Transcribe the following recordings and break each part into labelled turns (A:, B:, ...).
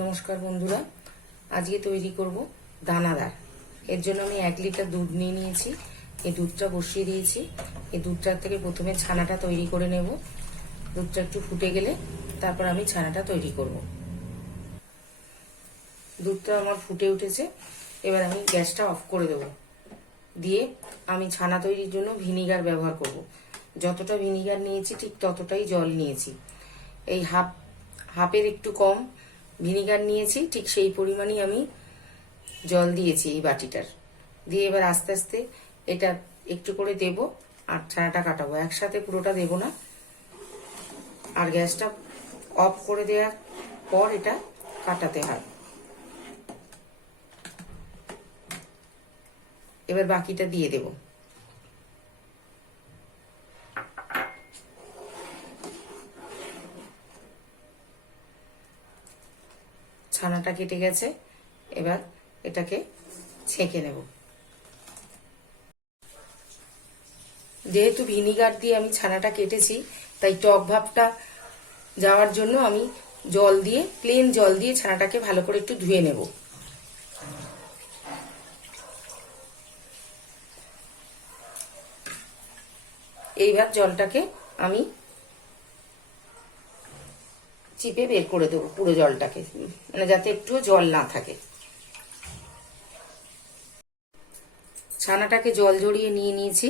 A: নমস্কার বন্ধুরা। আজকে তৈরি করব দানাদার। এর জন্য আমি এক লিটার দুধ নিয়ে নিয়েছি। এই দুধটা বসিয়ে দিয়েছি। এই দুধটার থেকে প্রথমে ছানাটা তৈরি করে নেব। দুধটা একটু ফুটে গেলে তারপর আমি ছানাটা তৈরি করব। দুধটা আমার ফুটে উঠেছে। এবার আমি গ্যাসটা অফ করে দেব। দিয়ে আমি ছানা তৈরির জন্য ভিনিগার ব্যবহার করব। যতটা ভিনিগার নিয়েছি ঠিক ততটাই জল নিয়েছি। এই হাফ, হাফের একটু কম ভিনিগার নিয়েছি, ঠিক সেই পরিমাণই আমি জল দিয়েছি এই বাটিটার। দিয়ে এবার আস্তে আস্তে এটা একটু করে দেব, আর ছানাটা কাটাবো। একসাথে পুরোটা দেব না। আর গ্যাসটা অফ করে দেওয়ার পর এটা কাটাতে হয়। এবার বাকিটা দিয়ে দেবো। ছানাটা কেটে গেছে, এবার এটাকে ছেঁকে নেব। যেহেতু ভিনিগার দিয়ে আমি ছানাটা কেটেছি, তাই টক ভাবটা যাওয়ার জন্য আমি জল দিয়ে প্লেন জল দিয়ে ছানাটাকে ভালো করে একটু ধুয়ে নেব। এইবার জলটাকে আমি চিপে বের করে দেবো পুরো জলটাকে মানে যাতে একটুও জল না থাকে। ছানাটাকে জল জড়িয়ে নিয়ে নিয়েছি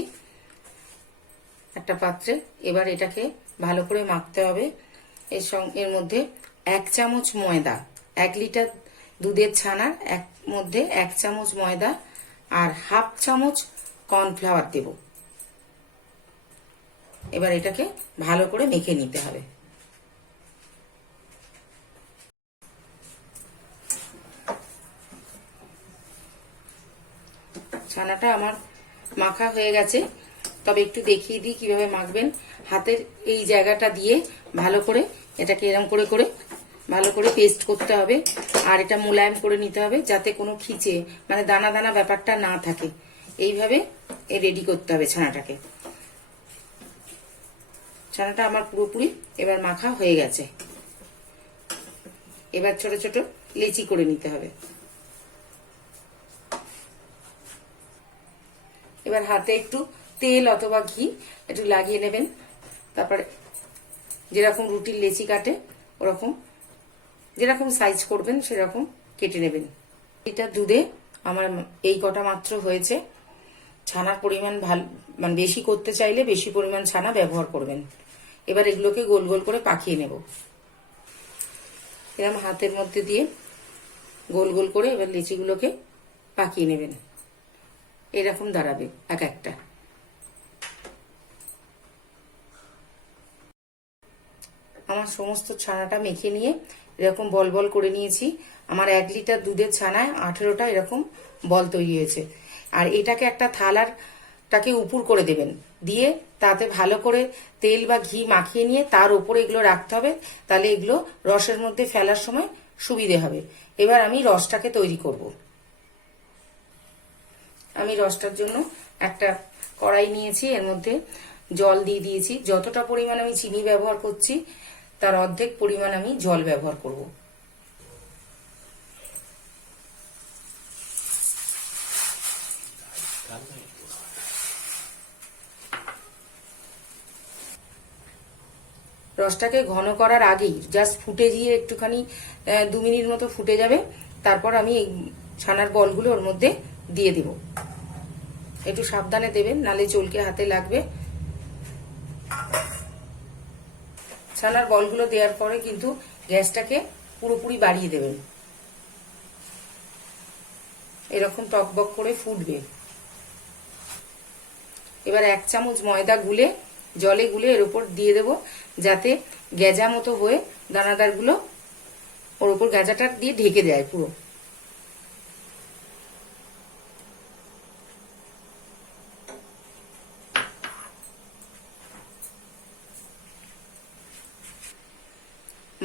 A: একটা পাত্রে। এবার এটাকে ভালো করে মাখতে হবে। এর সঙ্গে এর মধ্যে এক চামচ ময়দা, এক লিটার দুধের ছানার এক মধ্যে এক চামচ ময়দা আর হাফ চামচ কর্নফ্লাওয়ার দেব। এবার এটাকে ভালো করে মেখে নিতে হবে। ছানাটা আমার মাখা হয়ে গেছে। তবে একটু দেখিয়ে দিই কীভাবে মাখবেন। হাতের এই জায়গাটা দিয়ে ভালো করে, এটাকে এরম করে করে, ভালো করে পেস্ট করতে হবে। আর এটা মোলায়েম করে নিতে হবে যাতে কোনো খিচে মানে দানা দানা ব্যাপারটা না থাকে। এইভাবে এ রেডি করতে হবে ছানাটাকে। ছানাটা আমার পুরোপুরি এবার মাখা হয়ে গেছে। এবার ছোট ছোট লেচি করে নিতে হবে। এবার হাতে একটু তেল অথবা ঘি একটু লাগিয়ে নেবেন। তারপরে যেরকম রুটির লেচি কাটে, ওরকম যেরকম সাইজ করবেন সেরকম কেটে নেবেন। এটা দুধে আমার এই কটা মাত্র হয়েছে। ছানার পরিমাণ ভালো মানে বেশি করতে চাইলে বেশি পরিমাণ ছানা ব্যবহার করবেন। এবার এগুলোকে গোল গোল করে পাকিয়ে নেব। এরকম হাতের মধ্যে দিয়ে গোল গোল করে এবার লিচিগুলোকে পাকিয়ে নেবেন। এরকম দাঁড়াবে, এক একটা। আমার সমস্ত ছানাটা মেখে নিয়ে এরকম বল বল করে নিয়েছি। আমার এক লিটার দুধের ছানায় আঠেরোটা এরকম বল তৈরি হয়েছে। আর এটাকে একটা থালার টাকে উপুর করে দেবেন। দিয়ে তাতে ভালো করে তেল বা ঘি মাখিয়ে নিয়ে তার উপরে এগুলো রাখতে হবে। তাহলে এগুলো রসের মধ্যে ফেলার সময় সুবিধে হবে। এবার আমি রসটাকে তৈরি করব। আমি রসটার জন্য একটা কড়াই নিয়েছি, এর মধ্যে জল দিয়ে দিয়েছি। যতটা পরিমাণ আমি চিনি ব্যবহার করছি, তার অর্ধেক পরিমাণ আমি জল ব্যবহার করব। রসটাকে ঘন করার আগেই জাস্ট ফুটে গিয়ে একটুখানি দু মিনিট মতো ফুটে যাবে। তারপর আমি ছানার বলগুলো ওর মধ্যে দিয়ে দেব। একটু সাবধানে দেবেন, নালে চলকে হাতে লাগবে। ছানার বলগুলো দেওয়ার পরে কিন্তু গ্যাসটাকে পুরোপুরি বাড়িয়ে দেবেন। এরকম টকবক করে ফুটবে। এবার এক চামচ ময়দা গুলে, জলে গুলে এর উপর দিয়ে দেব, যাতে গেজা মতো হয়ে দানাদারগুলো ওর উপর গেজাটা দিয়ে ঢেকে দেয় পুরো।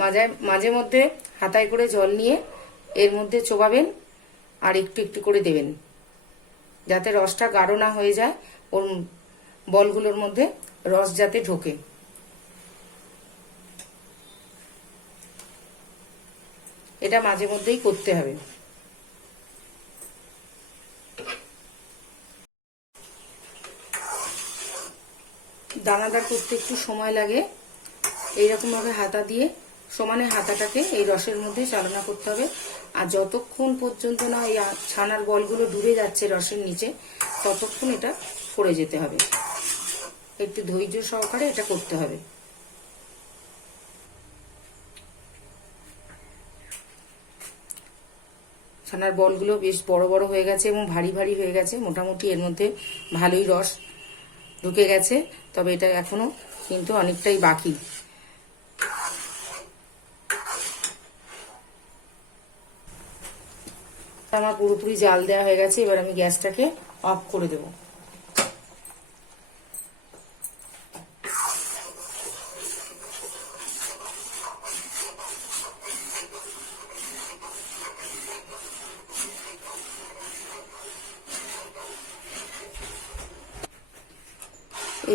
A: মাঝে মাঝে মধ্যে হাতায় করে জল নিয়ে এর মধ্যে চোবাবেন আর একটু একটু করে দেবেন। যাতে রসটা গাঢ় না হয়ে যায় ওর বলগুলোর মধ্যে রস যাতে ঢোকে। এটা মাঝে মধ্যেই করতে হবে। দানাদার করতে একটু সময় লাগে। এইরকম ভাবে হাতা দিয়ে সমানে হাতাটাকে এই রসের মধ্যে চালনা করতে হবে। আর যতক্ষণ পর্যন্ত না এই ছানার বলগুলো ডুবে যাচ্ছে রসের নিচে, ততক্ষণ এটা করে যেতে হবে। একটু ধৈর্য সহকারে এটা করতে হবে। ছানার বলগুলো বেশ বড় বড় হয়ে গেছে এবং ভারী ভারী হয়ে গেছে। মোটামুটি এর মধ্যে ভালোই রস ঢুকে গেছে, তবে এটা এখনও কিন্তু অনেকটাই বাকি। আমার পুরোপুরি জাল দেওয়া হয়ে গেছে, এবার আমি গ্যাসটাকে অফ করে দেব।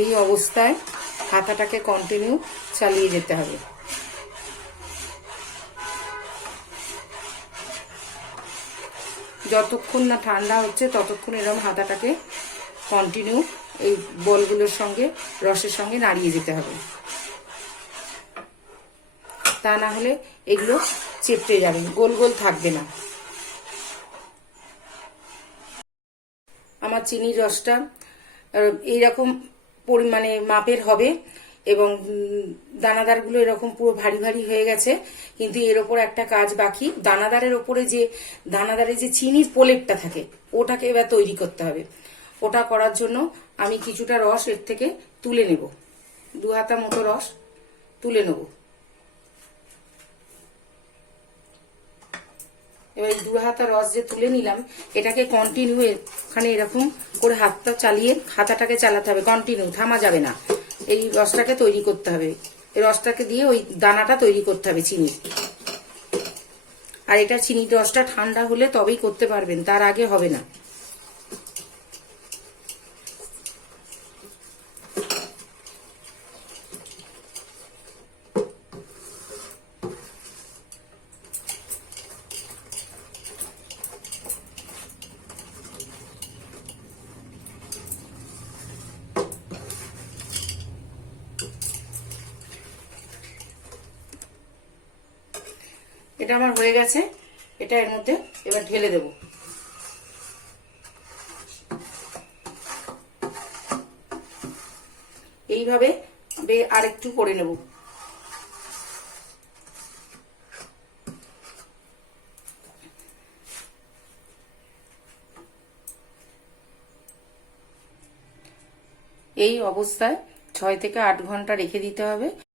A: এই অবস্থায় হাতাটাকে কন্টিনিউ চালিয়ে যেতে হবে। যতক্ষণ না ঠান্ডা হচ্ছে, ততক্ষণ এরকম হাতাটাকে কন্টিনিউ এই বলগুলোর সঙ্গে, রসের সঙ্গে নাড়িয়ে যেতে হবে। তা না হলে এগুলো চেপটে যাবে, গোল গোল থাকবে না। আমার চিনির রসটা এইরকম পরিমাণে মাপের হবে। এবং দানাদারগুলো এরকম পুরো ভারী ভারী হয়ে গেছে, কিন্তু এর ওপর একটা কাজ বাকি। দানাদারের ওপরে যে দানাদারে যে চিনির প্রলেপটা থাকে, ওটাকে এবার তৈরি করতে হবে। ওটা করার জন্য আমি কিছুটা রস এর থেকে তুলে নেব। দু হাতা মতো রস তুলে নেব। এবার দু হাতা রস যে তুলে নিলাম, এটাকে কন্টিনিউ এখানে এরকম করে হাতটা চালিয়ে, হাতাটাকে চালাতে হবে। কন্টিনিউ থামা যাবে না। এই রসটাকে তৈরি করতে হবে। এই রসটাকে দিয়ে ওই দানাটা তৈরি করতে হবে, চিনি। আর এটা চিনির রসটা ঠান্ডা হলে তবেই করতে পারবেন, তার আগে হবে না। এটা আমার হয়ে গেছে। এটা এর মধ্যে এবার ঢেলে দেব। এইভাবে বে- আর একটু করে নেব। এই অবস্থায় ছয় থেকে আট ঘণ্টা রেখে দিতে হবে।